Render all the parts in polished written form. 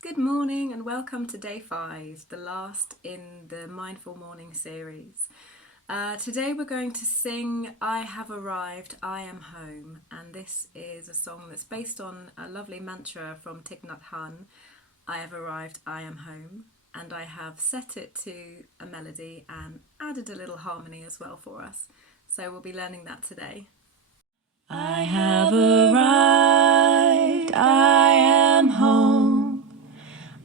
Good morning and welcome to day 5, the last in the Mindful Morning series. Today we're going to sing I Have Arrived, I Am Home, and this is a song that's based on a lovely mantra from Thich Nhat Hanh, I have arrived, I am home, and I have set it to a melody and added a little harmony as well for us. So we'll be learning that today. I have arrived, I am home.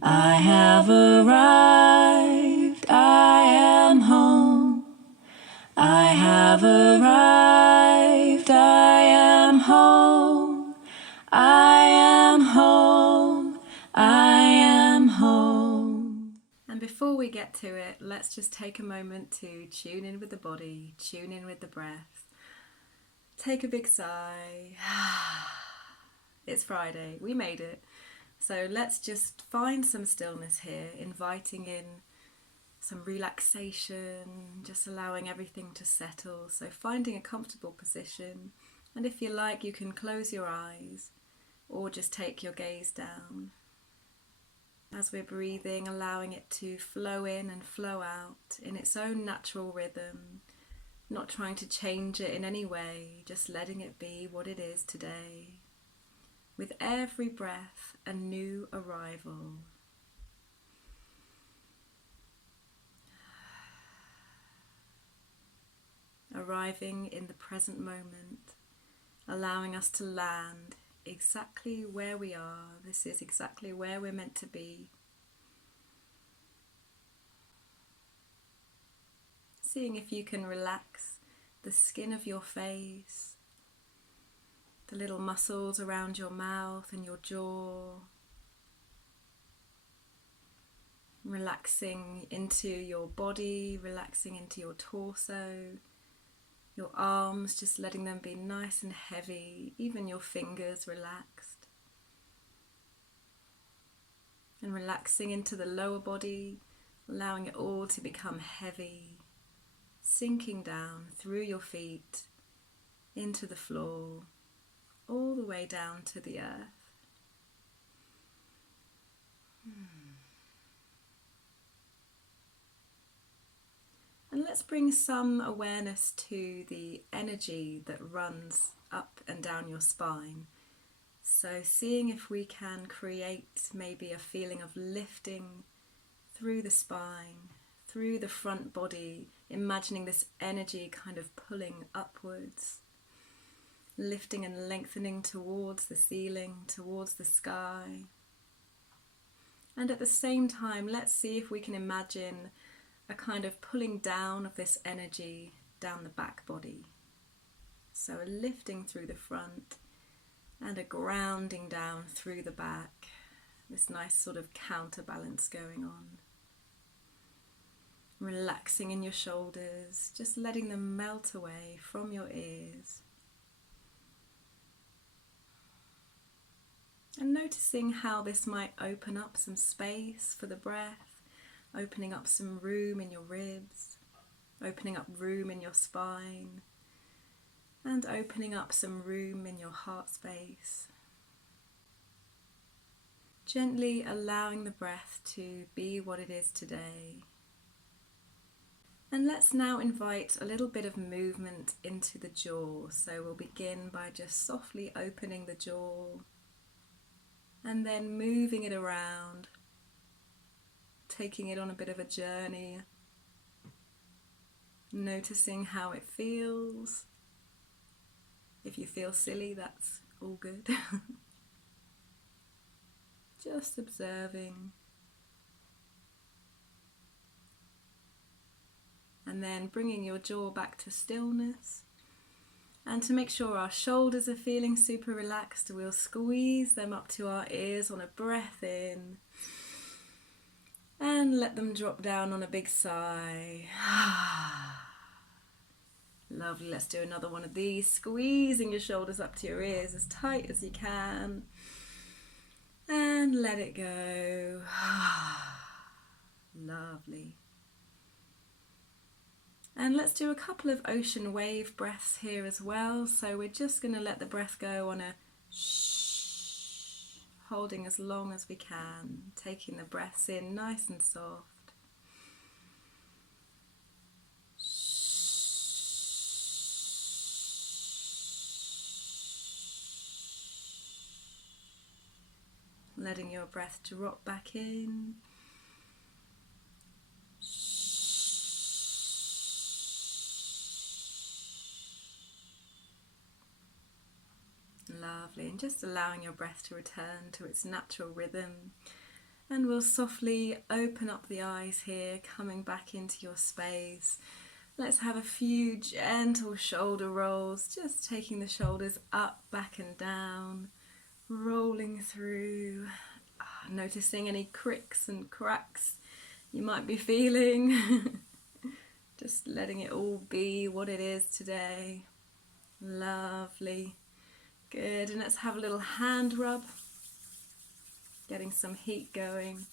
I have arrived, I am home. I have arrived, I am home. I am home, I am home. And before we get to it, let's just take a moment to tune in with the body, tune in with the breath. Take a big sigh. It's Friday, we made it. So let's just find some stillness here, inviting in some relaxation, just allowing everything to settle. So finding a comfortable position, and if you like, you can close your eyes or just take your gaze down. As we're breathing, allowing it to flow in and flow out in its own natural rhythm, not trying to change it in any way, just letting it be what it is today. With every breath, a new arrival. Arriving in the present moment, allowing us to land exactly where we are. This is exactly where we're meant to be. Seeing if you can relax the skin of your face, the little muscles around your mouth and your jaw, relaxing into your body, relaxing into your torso, your arms, just letting them be nice and heavy, even your fingers relaxed. And relaxing into the lower body, allowing it all to become heavy, sinking down through your feet, into the floor, all the way down to the earth. And let's bring some awareness to the energy that runs up and down your spine. So seeing if we can create maybe a feeling of lifting through the spine, through the front body, imagining this energy kind of pulling upwards, lifting and lengthening towards the ceiling, towards the sky. And at the same time, let's see if we can imagine a kind of pulling down of this energy down the back body. So a lifting through the front and a grounding down through the back. This nice sort of counterbalance going on. Relaxing in your shoulders, just letting them melt away from your ears. And noticing how this might open up some space for the breath, opening up some room in your ribs, opening up room in your spine, and opening up some room in your heart space. Gently allowing the breath to be what it is today. And let's now invite a little bit of movement into the jaw. So we'll begin by just softly opening the jaw, and then moving it around, taking it on a bit of a journey, noticing how it feels. If you feel silly, that's all good. Just observing. And then bringing your jaw back to stillness. And to make sure our shoulders are feeling super relaxed, we'll squeeze them up to our ears on a breath in. And let them drop down on a big sigh. Lovely, let's do another one of these. Squeezing your shoulders up to your ears as tight as you can. And let it go. Lovely. And let's do a couple of ocean wave breaths here as well. So we're just going to let the breath go on a shh, holding as long as we can, taking the breaths in nice and soft. Letting your breath drop back in. Lovely, and just allowing your breath to return to its natural rhythm. And we'll softly open up the eyes here, coming back into your space. Let's have a few gentle shoulder rolls, just taking the shoulders up, back and down, rolling through, noticing any cricks and cracks you might be feeling. Just letting it all be what it is today. Lovely. Good, and let's have a little hand rub, getting some heat going.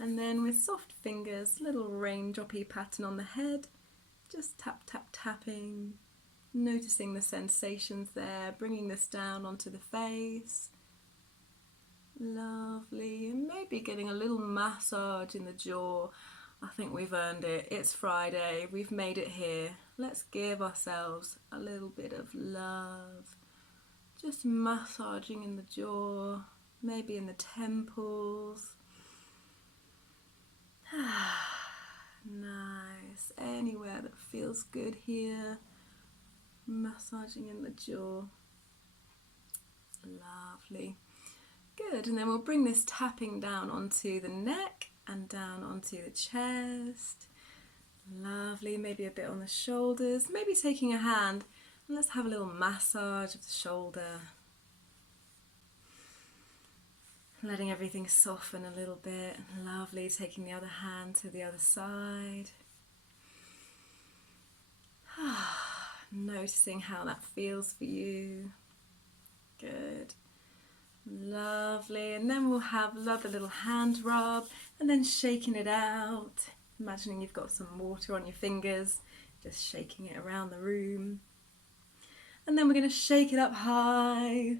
And then with soft fingers, little raindroppy pattern on the head, just tap, tap, tapping, noticing the sensations there, bringing this down onto the face. Lovely, and maybe getting a little massage in the jaw. I think we've earned it. It's Friday, we've made it here. Let's give ourselves a little bit of love. Just massaging in the jaw, maybe in the temples. Nice, anywhere that feels good here. Massaging in the jaw. Lovely. Good, and then we'll bring this tapping down onto the neck and down onto the chest. Lovely, maybe a bit on the shoulders, maybe taking a hand, and let's have a little massage of the shoulder. Letting everything soften a little bit. Lovely, taking the other hand to the other side. Noticing how that feels for you. Good. Lovely, and then we'll have another little hand rub and then shaking it out. Imagining you've got some water on your fingers, just shaking it around the room. And then we're going to shake it up high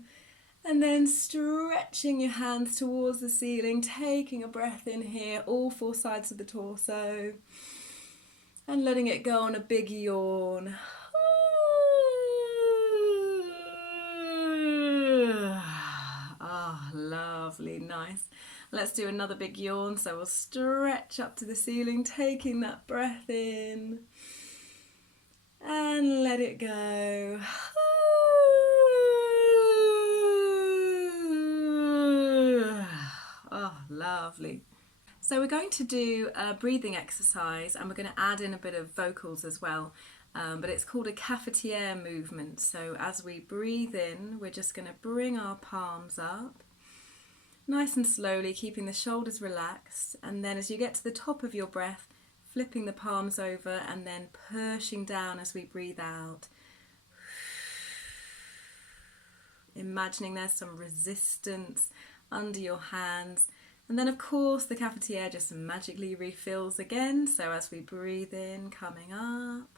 and then stretching your hands towards the ceiling, taking a breath in here, all four sides of the torso, and letting it go on a big yawn. Lovely, nice. Let's do another big yawn, so we'll stretch up to the ceiling, taking that breath in and let it go. Oh, lovely. So we're going to do a breathing exercise and we're going to add in a bit of vocals as well. But it's called a cafetiere movement. So as we breathe in, we're just going to bring our palms up, nice and slowly, keeping the shoulders relaxed. And then as you get to the top of your breath, flipping the palms over and then pushing down as we breathe out. Imagining there's some resistance under your hands. And then of course the cafetiere just magically refills again. So as we breathe in, coming up.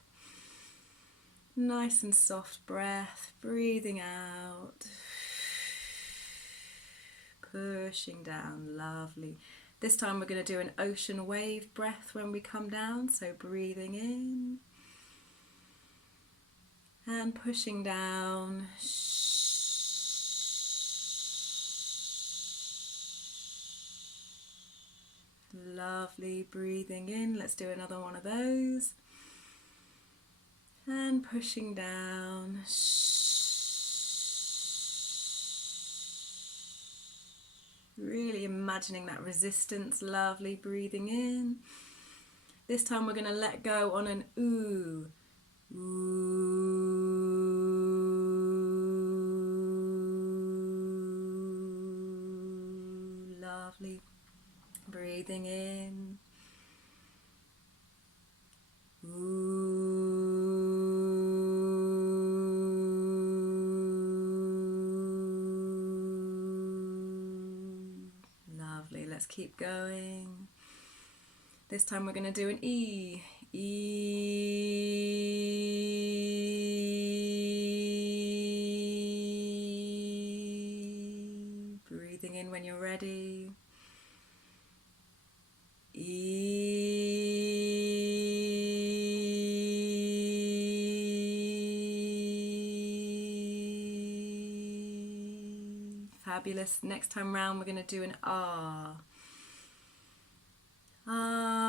Nice and soft breath, breathing out, pushing down, lovely. This time we're going to do an ocean wave breath when we come down, so breathing in and pushing down. Lovely, breathing in, let's do another one of those. And pushing down. Really imagining that resistance, lovely, breathing in. This time we're going to let go on an ooh. Ooh. Lovely. Breathing in. Ooh. Let's keep going. This time we're going to do an E. E. in when you're ready. Fabulous. Next time round, we're going to do an ah. Ah.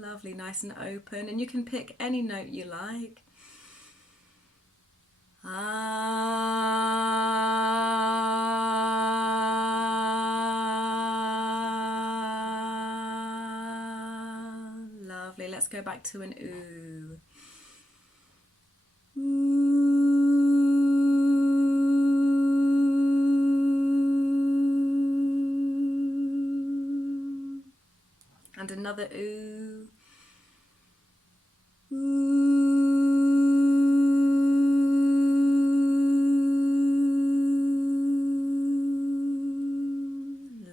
Lovely, nice and open. And you can pick any note you like. Ah, lovely. Let's go back to an ooh. Ooh. And another ooh.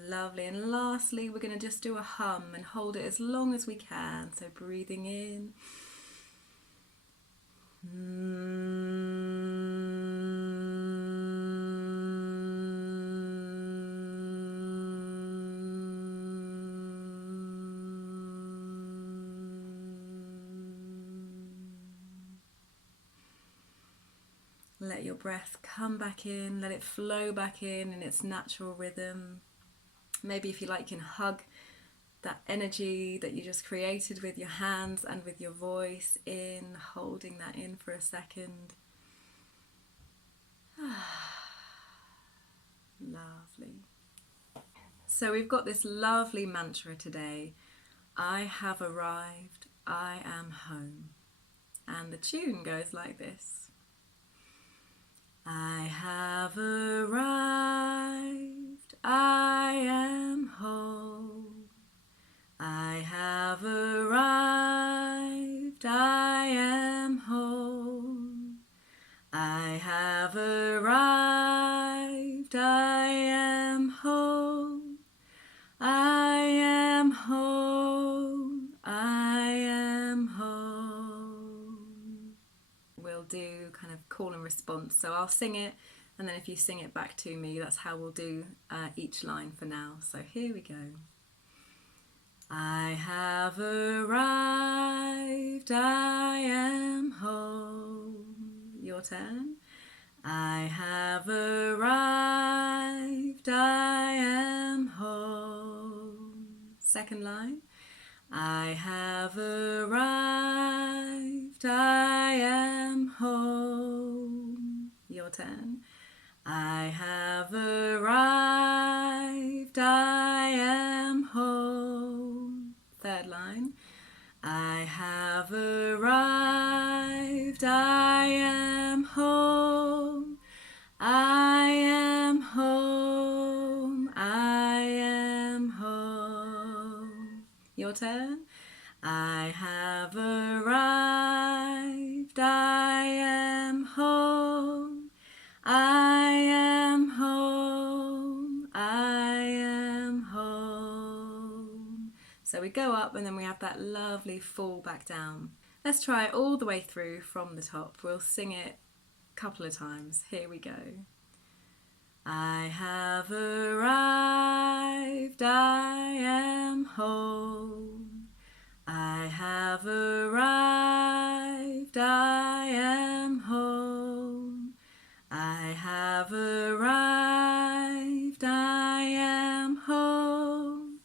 Lovely. And lastly, we're going to just do a hum and hold it as long as we can. So breathing in. Let your breath come back in, let it flow back in its natural rhythm. Maybe if you like, you can hug that energy that you just created with your hands and with your voice in, holding that in for a second. Lovely. So we've got this lovely mantra today. I have arrived, I am home. And the tune goes like this. I have arrived, I am home. I have arrived, I am home. I have arrived, I am home. I am home, I am home. We'll do kind of call and response. So I'll sing it, and then if you sing it back to me, that's how we'll do each line for now. So here we go. I have arrived, I am home. Your turn. I have arrived, I am home. Second line. I have arrived, I am home. Your turn. I have arrived, I am home. Third line. I have arrived, I am home. I am home, I am home. Your turn. I have arrived, I am home. I am home, I am home. So we go up and then we have that lovely fall back down. Let's try it all the way through from the top. We'll sing it a couple of times. Here we go. I have arrived, I am home. I have arrived, I am home. I have arrived, I am home.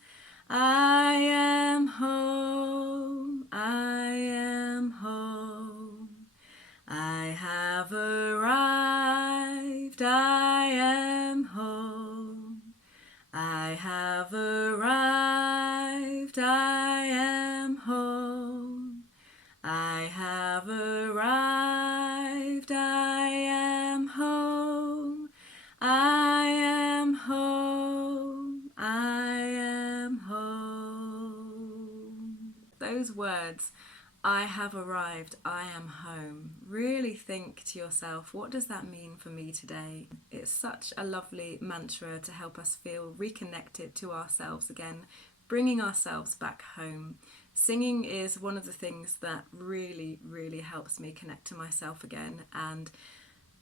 I am home, I am home. I have arrived, I am home. I have arrived, I am home. I have arrived, I am home. I am home, I am home. Those words, I have arrived, I am home. Really think to yourself, what does that mean for me today? It's such a lovely mantra to help us feel reconnected to ourselves again, bringing ourselves back home. Singing is one of the things that really, really helps me connect to myself again, and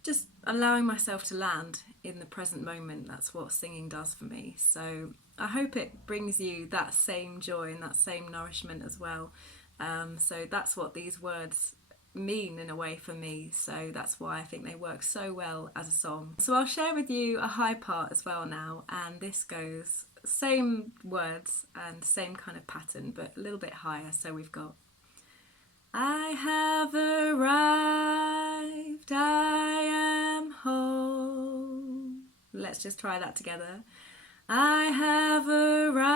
just allowing myself to land in the present moment. That's what singing does for me. So I hope it brings you that same joy and that same nourishment as well. So that's what these words mean in a way for me. So that's why I think they work so well as a song. So I'll share with you a high part as well now, and this goes same words and same kind of pattern, but a little bit higher. So we've got, I have arrived, I am home. Let's just try that together. I have arrived,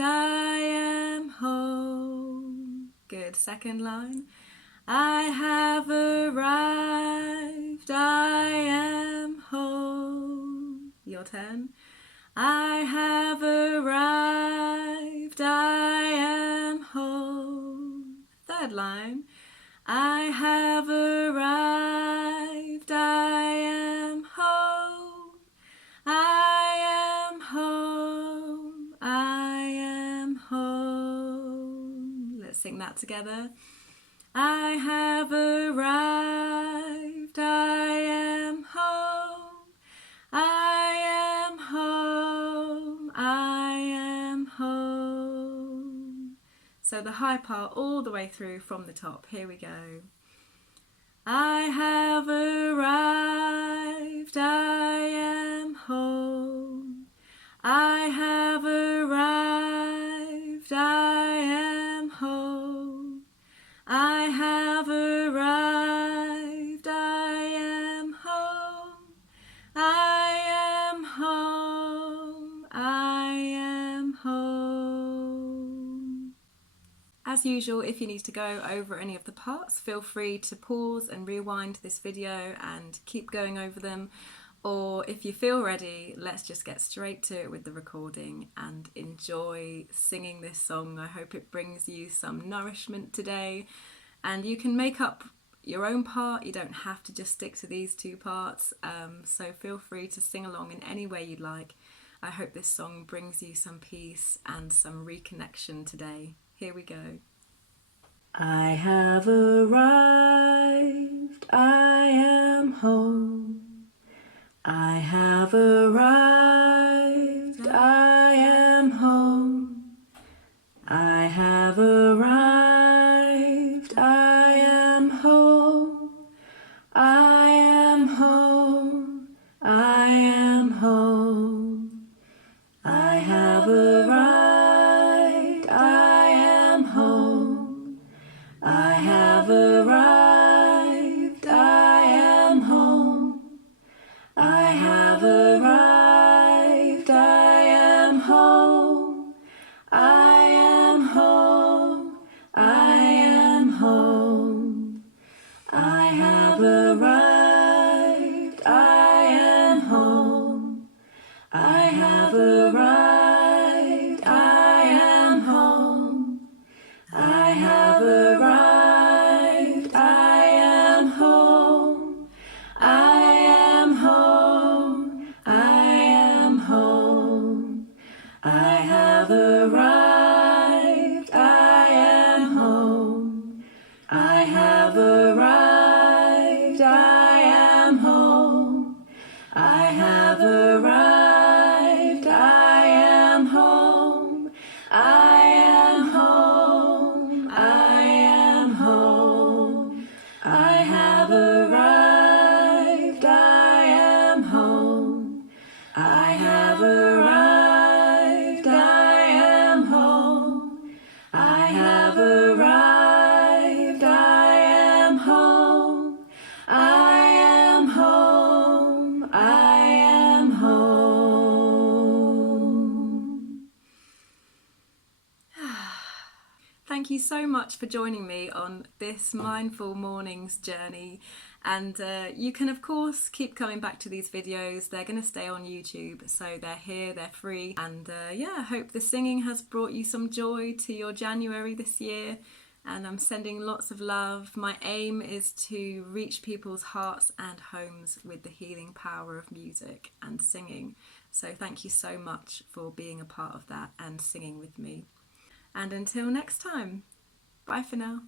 I am home. Good. Second line. I have arrived, I am home. Your turn. I have arrived, I am home. Third line. I have arrived, I am home. I am home, I am home. Let's sing that together. I have arrived, I am home. I am home, I am home. So the high part all the way through from the top. Here we go. I have arrived, I am home. I have arrived, I am home. I have arrived, I am home. I am home, I am home. As usual, if you need to go over any of the parts, feel free to pause and rewind this video and keep going over them. Or if you feel ready, let's just get straight to it with the recording and enjoy singing this song. I hope it brings you some nourishment today, and you can make up your own part. You don't have to just stick to these two parts, so feel free to sing along in any way you'd like. I hope this song brings you some peace and some reconnection today. Here we go. I have arrived, I am home. I have arrived, I am home. I have arrived, I am home. I am home, I am home. I have arrived, I am home. I have arrived, I am home. I have arrived, I am home. I am home, I am home. I have arrived, I am home. I have arrived, I am home. I have arrived, I am home. I am home, I am home. I have arrived, I am home. I have arrived, I am home. I have arrived, I am home. I am home, I am home. I have arrived, I am home. I have arrived, I am home. I have arrived, I am home. I am home, I am home. Thank you so much for joining me on this Mindful Mornings journey. And you can, of course, keep coming back to these videos. They're going to stay on YouTube, so they're here, they're free. And yeah, I hope the singing has brought you some joy to your January this year. And I'm sending lots of love. My aim is to reach people's hearts and homes with the healing power of music and singing. So thank you so much for being a part of that and singing with me. And until next time, bye for now.